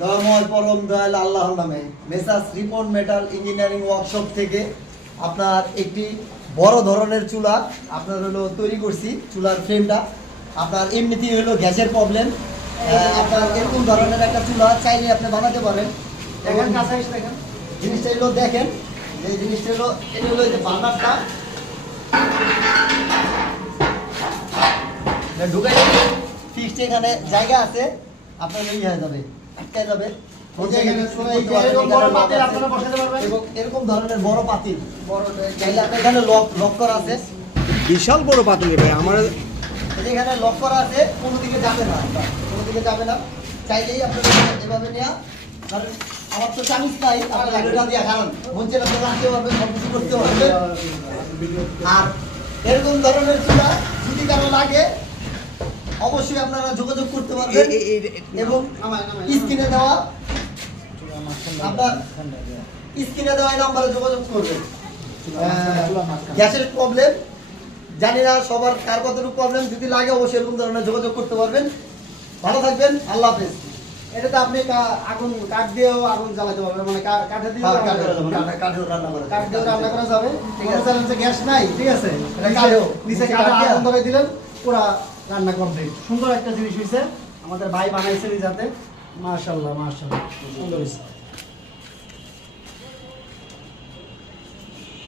দয়াময় পরম দয়াল আল্লাহর নামে messrs Ripon metal engineering workshop থেকে আপনার একটি বড় ধরনের চুলা আপনার হলো তৈরি করছি। চুলার ফ্রেমটা আপনার এমনিতেই হলো গ্যাসের প্রবলেম, আপনার এরকম ধরনের একটা চুলা চাইলে আপনি বানাতে পারেন। দেখেন কাছে এসে দেখেন জিনিসটা হলো, দেখেন এই জিনিসটা হলো, এটা হলো এই যে বার্নারটা ঢুকাই ফিক্সড, এখানে জায়গা আছে, আপনার এই হয়ে যাবে, আটকে যাবে। এরকম ধরনের বড় পাতিল, চাইলে আপনার এখানে লক করা আছে, বিশাল বড় পাতিল ভাই। আমার এখানে লক করা আছে, কোনো দিকে যাবে না, কোনো দিকে যাবে না। চাইলেই আপনারা এভাবে নেওয়া, কারণ আমার তো চামিচ নাই, আপনারা এটা দিয়ে খান মঞ্চে আপনি রাখতে পারবেন, সব কিছু করতে পারবেন। আর এরকম ধরনের চুলা যদি কারো লাগে অবশ্যই আপনারা যোগাযোগ করতে পারবেন, এবং স্ক্রিনে দেওয়া আপনার স্ক্রিনে দেওয়া এই নাম্বারে যোগাযোগ করবেন। গ্যাসের প্রবলেম জানি না সবার কার কতটুকু প্রবলেম, যদি লাগে অবশ্যই এরকম ধরনের যোগাযোগ করতে পারবেন। ভালো থাকবেন, আল্লাহ হাফেজ। এটাতে আপনি আগুন কাঠ দিয়েও আগুন জ্বালাতে পারবেন, মানে কাঠে দিয়ে কাঠেও রান্না করা কাঠ দিয়ে রান্না করা যাবে। ঠিক আছে, গ্যাস নাই, ঠিক আছে, এটা কাঠেও নিচে কাঠে আগুন ধরে দিলেন, পুরা রান্না কমপ্লিট। সুন্দর একটা জিনিস হয়েছে, আমাদের ভাই বানাইছে যাতে, মাশাআল্লাহ মাশাআল্লাহ, সুন্দর হয়েছে।